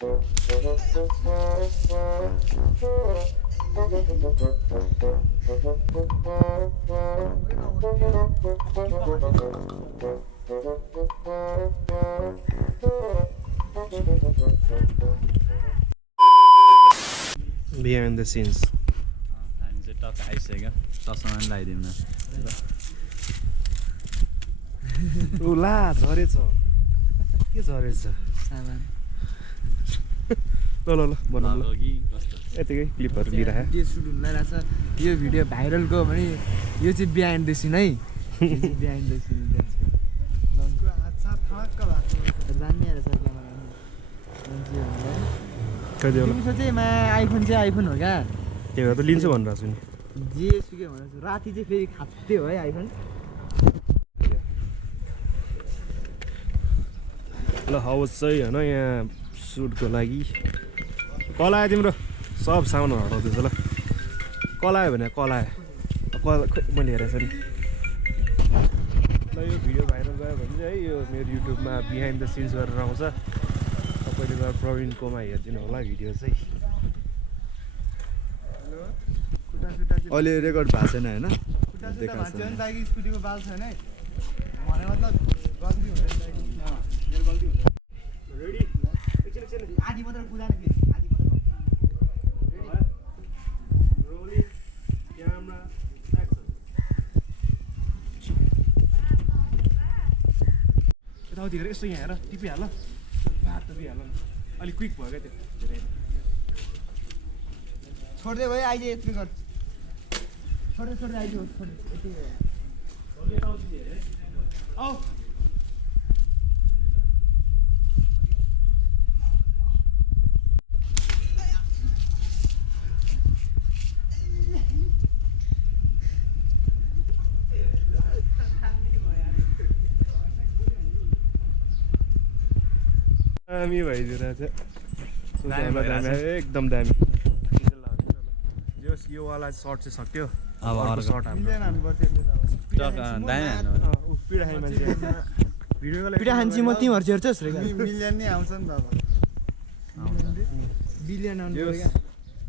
Behind the scenes. हामी चाहिँ टक्क आइसक्यो चस्मा पनि लगाइदिउँ न उला झरेछ के झरेछ सामान ल ल ल बनाउनु हो कि कस्तो यतिकै क्लिपहरू लिइराख भिडियो सुट हुन रहेछ यो भिडियो भाइरलको भने यो चाहिँ बिहाइन्ड द सिन है बिहाइन्ड द सिन जान्ने रहेछ कति होला तिमी सोचे आइफोन चाहिँ आइफोन हो क्या त्यही भएर त लिन्छु भनिरहेको छु नि जे सुकै भनेको राति चाहिँ फेरि खाप्थ्यो है आइफोन ल हाउस चाहिँ होइन यहाँ सुटको लागि कल आयो तिम्रो सब सामानहरू हटाउँदैछ ल कल आयो भने कल आयो कल खोइ मैले हेरेको छु नि ल यो भिडियो भाइरल गयो भने चाहिँ है यो मेरो युट्युबमा बिहाइन्ड द सिन्स गरेर आउँछ तपाईँले गएर प्रवीणकोमा हेरिदिनु होला भिडियो चाहिँ अहिले रेकर्ड भएको छैन होइन स्कुटीको बाल छैन है भने मतलब गल्ती हुँदैन मेरो गल्ती हुन्छ रेडी एकछिन आधी मात्र कुदाने फेरि आधी मात्र रोलिङ क्यामेरा एक्सन यताउति हेर यसो यहाँ हेर टिपिहाल बात टिपिहाल अलिक क्विक भयो क्या त्यो धेरै छोड्दै भयो आइज यत्रो गर छोड्दै आइज छोड्दै यताउति हेर औ दामी भइदिएर चाहिँ एकदम दामी योवाला सर्ट चाहिँ सक्यो अब अर्को सर्ट हाम्रो टक्क दामी हान्नु पिडा खाने मान्छे भिडियोको पिटा खान्छी म तिमीहरू हेर्छस् रे मिलियन नै आउँछ नि त अब बिलियन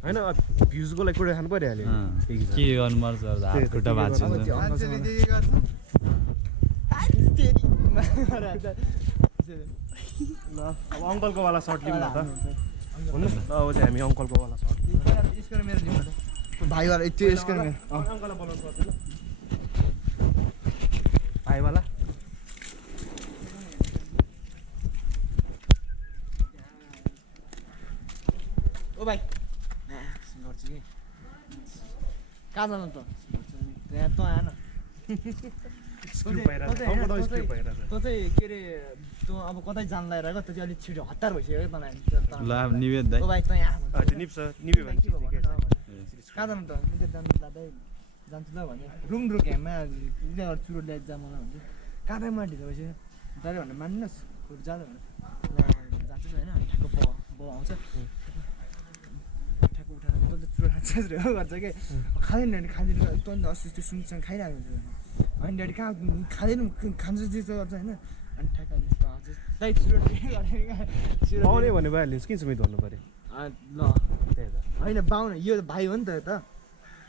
होइन भ्युजको लागि पिडा खानु परिहाल्यो के गर्नुपर्छ हात खुट्टा भाँच्छ मान्छेले के गर्छ ल अब अङ्कलको वाला सर्ट लिउँ न त भन्नुहोस् न अब चाहिँ हामी अङ्कलको वाला सर्ट भाइवाला त्यो यसको मेरो अङ्कललाई बोलाउनु पर्दैन भाइवाला ओ भाइ गर्छु कि कहाँ जानु त यहाँ त आएन स्क्रिप भइरहेको छ ठाउँबाट स्क्रिप भइरहेको तँ चाहिँ के अरे तँ अब कतै जान लागेर त्यो चाहिँ अलिक छिटो हतार भइसक्यो क्या तँलाई ल अब निवेद दाइ ओ भाइ तँ यहाँ छ त्यो निप्छ निप्यो भने के भयो ठिकै भन छ न कहाँ जानु त निकै जानु लाँदै जान्छु ल भने रुम रुक्यामा चुरोट ल्याइ जा मलाई भन्छ कहाँमा ढिलो भइसक्यो दाइ भनेर मान्नुहोस् बरु जाँदै भने जान्छु नि होइन ठ्याक्क बाउ आउँछ ठ्याक्क उठाएर तँले चुरोट खान्छ गर्छ कि खाँदैन नि खाँदैन तँ अस्ति त्यो सुनसँग खाइरहेको हुन्छ होइन ड्याडी कहाँ खाँदैन खान्छ त्यस्तो गर्छ होइन अनि ठ्याक्क यस्तो हजुर दाइ चुरोट पाउने भने भइहाल्यो किन सुमित भन्नु पऱ्यो ल त्यही त होइन बाहुन यो भाइ हो नि त त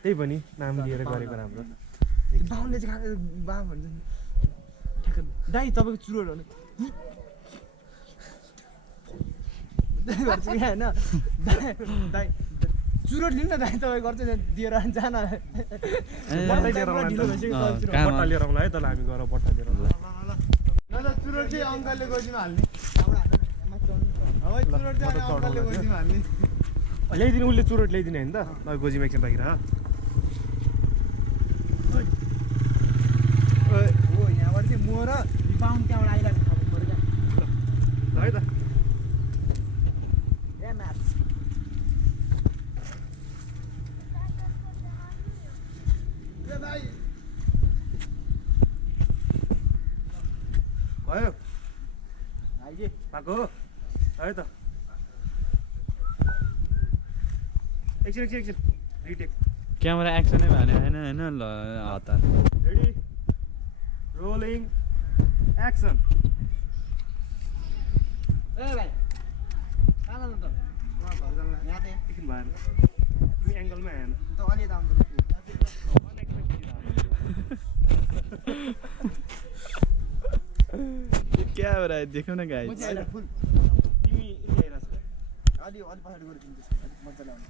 त्यही पनि नाम लिएर गरेको राम्रो बाहुनले चाहिँ खाएको बा भन्छ नि ठ्याक्क दाइ तपाईँको चुरोट हो दाइ गर्छ कि होइन दाइ चुरोट लिनु न दाइ तपाईँ गर्छ दिएर जान बट्टा लिएर बट्टा लिएर आउँला है तल हामी गएर बट्टा लिएर आउँला ल चुरोट चाहिँ अङ्कलले गोजीमा हाल्ने चुरोट चाहिँ अङ्कलले गोजीमा हाल्ने ल्याइदिनु उसले चुरोट ल्याइदिने होइन त ल गोजीमा एकछिन राखिरह हो यहाँबाट चाहिँ म र बाहुन त्यहाँबाट आइरहेको छ पऱ्यो क्या ल है त ए म्याच भयो आइजे भएको हो है त एकछिन एकछिन एकछिन रिटेक क्यामेरा एक्सनै भने होइन होइन ल हतार रेडी रोलिङ एक्सन ए भाइ कहाँ जानु त यहाँ त एकछिन भएन तिमी एङ्गलमै आएन त अलि त आउँछ क्या हो रहा है देखो ना गाइस फुल तिमी यति आइरहेछ अलि पछाडि गएर किन्छु मजाले आउँछ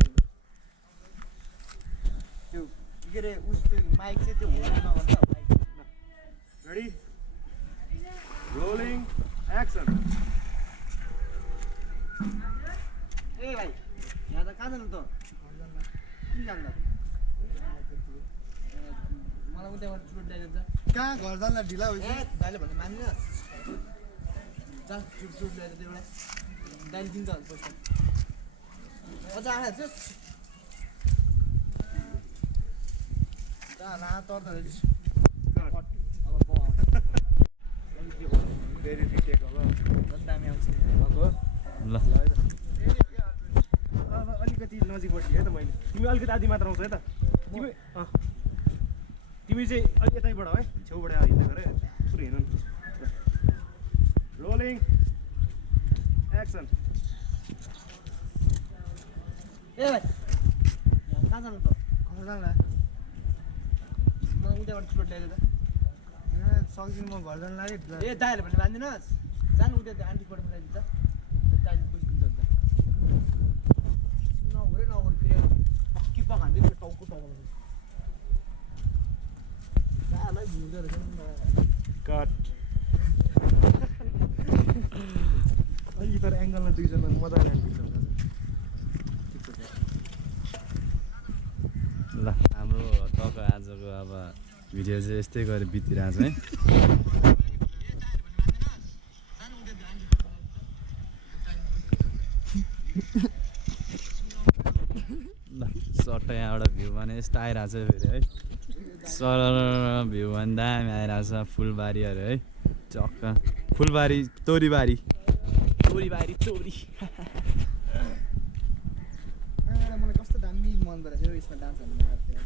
त्यो के अरे उस त्यो माइक चाहिँ त्यो होल्ड नगर्दा माइक रेडी रोलिङ एक्सन ए भाइ यहाँ त कहाँ जानु त किन जानु मलाई उताबाट चुट ल्याइदिन्छ कहाँ घर जान्ला ढिला ए भइसक्यो दाइले भन्ने मान्दिनँ जा चुट ल्याइदिन्छ एउटा दाइले दिन्छ भने पैसा अझ आएर चाहिँ तर्दा रहेछ अब बाउ आउँछ फेरि रिटेक होला झन् दामी आउँछ ल अब अलिकति नजिक बढी है त मैले तिमी अलिकति आधी मात्र आउँछ है त तिमी तिमी चाहिँ अलिक यतैबाट है छेउबाट हिँड्दै गर है पुरै हिँड्नु रोलिङ एक्सन ए भाइ कहाँ जानु त घर जान्ला मलाई उताबाट चुट ल्याइदिन्छ सक्दिनँ म घर जानु लाग्यो ए दाइले भने मान्दिनस् जानु उता आन्टीबाट मिलाइदिन्छ दाइले पैसा दिन्छ अन्त नगरे फेरि पक्की पक हान्दै त्यो टाउको टाउको दालाई भुल्दो रहेछ नि कट अलिक तर एङ्गलमा दुईजना मजाले हालिदिन्छ ल हाम्रो टक आजको अब भिडियो चाहिँ यस्तै गरेर बितिरहेको छ है ल सट्ट यहाँबाट भ्यू भने यस्तो आइरहेको छ फेरि है सरर भ्यू भने दामी आइरहेको छ फुलबारीहरू है चक्क फुलबारी तोरीबारी मलाई कस्तो दामी मन परेको थियो यसमा डान्स हाल्नु भएको थियो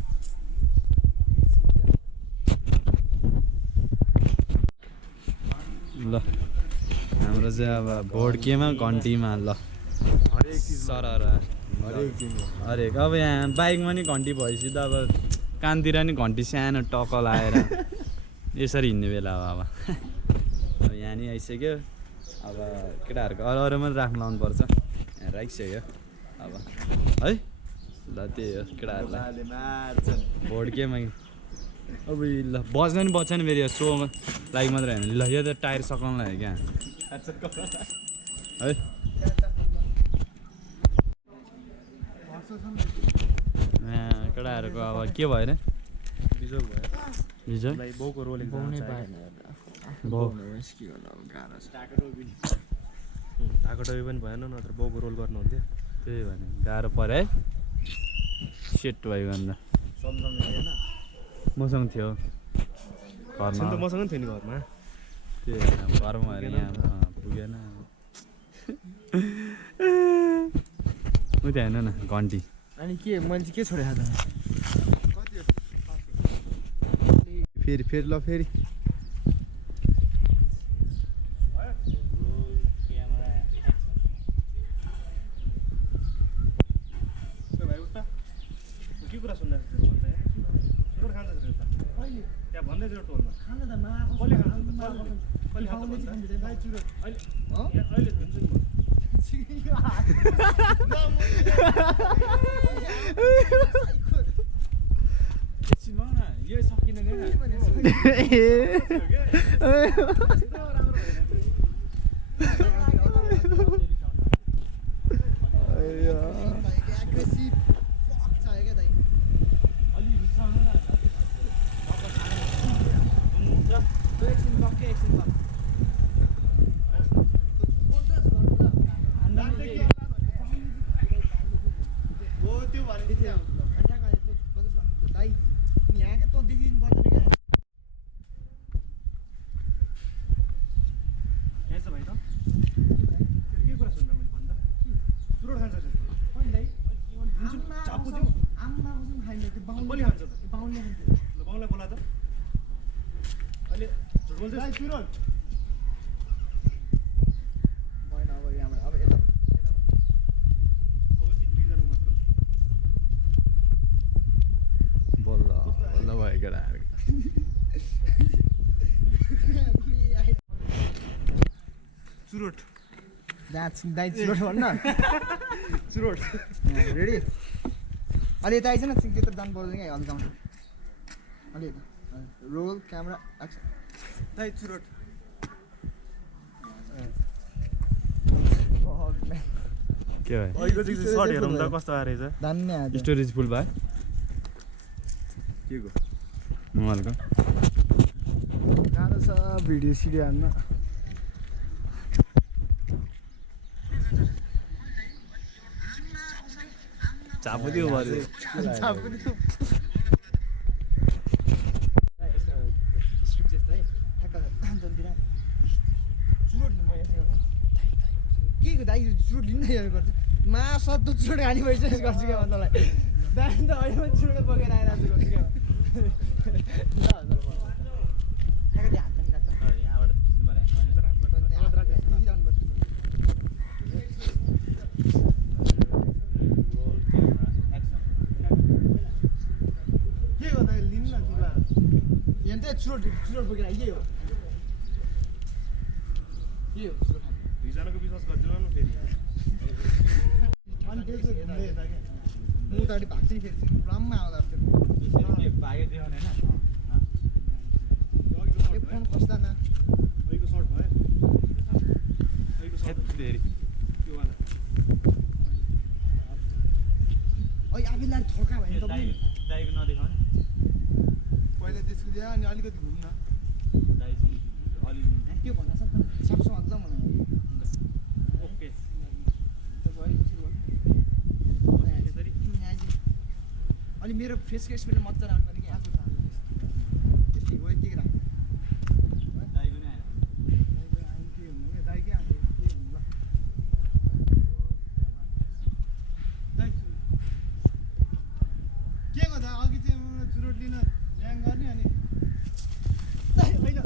ल हाम्रो चाहिँ अब बोर्ड केमा घन्टीमा ल सरर हरेक अब यहाँ बाइकमा नि घन्टी भएपछि त अब कानतिर नि घन्टी सानो टक लाएर यसरी हिँड्ने बेला अब यहाँ नि आइसक्यो अब केटाहरूको अरूमा राख्नु लाउनुपर्छ यहाँ राखिसक्यो अब है ल त्यही हो केटाहरूलाई बोर्ड केमा अब ल बज्न नि बज्छ नि फेरि यो सोमा लागि मात्रै होइन ल यो त टायर सकाउनु लाग्यो क्या है यहाँ केटाहरूको अब के भयो अरे बिजोग भयो हिजो मलाई बाउको रोलिङ ढाको टोपी पनि भएन नत्र बाउको रोल गर्नुहुन्थ्यो त्यही भने गाह्रो पऱ्यो है सेट भयो अन्त मसँग थियो घरमा त मसँग पनि थियो नि घरमा त्यही होइन घरमा हेरेर यहाँ पुगेन उ त्यहाँ हेर्नु न घन्टी अनि के मैले चाहिँ के छोडेको त फेरि ल फेरि के कुरा सुन्दा सुरोट खान्छ त्यहाँ भन्दै थियो टोलमा खाना त माको कसले खान्छ अहिले अहिले खान्छु नि एकछिन न यो सकिँदैन एग्रेसिभ फक छ क्या दाइ अलि रिसाउनु न एकछिन टक्कै एकछिन ल त्यो भने दाइ यहाँ क्या तँ देखिनु पर्दैन क्या यहाँ छ भाइ त के कुरा सुन्दा मैले भन्दा सुरोट खान्छ झापु दिउँ आम्मा कसम खाइन्छ त्यो कसले खान्छ त बाहुनले खान्छ ल बाउलाई बोला त अहिले झुट बोल्छ सुरोट भएन अब यहाँबाट अब यता चुरोट दाइ चुरोट भन्न चुरोट रेडी अलि यता आइज न त्यत्रो जानु पर्दैन क्या हल्का अलि यता रोल क्यामेरा एक्सन दाइ चुरोट के भयो अहिलेको चाहिँ सर्ट हेरौँ त कस्तो आएर रहेछ दामी आयो स्टोरेज फुल भयो के को मोबाइलको गाह्रो छ भिडियो सिडियो हान्न चापो दियो भयो स्ट्रिप जस्तो है ठ्याक्क जल्दी चुरोट लिनु म यसो गर्छु के को दाइ चुरोट लिनु न यो गर्छु मा सत्तो चुरोट खाने भइसकेको गर्छु क्या म तँलाई दाइ त अहिले पनि चुरोट बोकेर आइरहेको छु गर्छु क्या ठ्याक्क त्यो हातमा लाग्छ यहाँबाट के हो दाइ लिनु न दिला यहाँ त चुरोट बोकेर आइके हो के हो चुरोट खाने दुईजनाको विश्वास गर्दैन न फेरि अनि त्यो चाहिँ घुम्दै यता क्या म उतापट्टि भाग्छु नि फेरि ब्लममा आउँदा भागे देखाउने होइन एक फोन खोज्दा न अहिलेको सर्ट भयो अहिलेको सर्ट फेरि त्यो वाला ओइ आफैलाई थोका भयो नि दाइको नदेखाउने पहिला त्यसको दिए अनि अलिकति घुम्न दाइ चाहिँ अलि त्यो भन्दा सब सबसँग हात ल मलाई ओके त्यो भयो यसरी अनि मेरो फेसको एक्सप्रेसन मजा आउनु पर्ने कि आएको छ त्यति हो यतिकै राख दाइको नै आएन के हुनु क्या दाइ के आयो के हुनु ल दाइ के गर्दा अघि चाहिँ चुरोट लिन ल्याङ गर्ने अनि होइन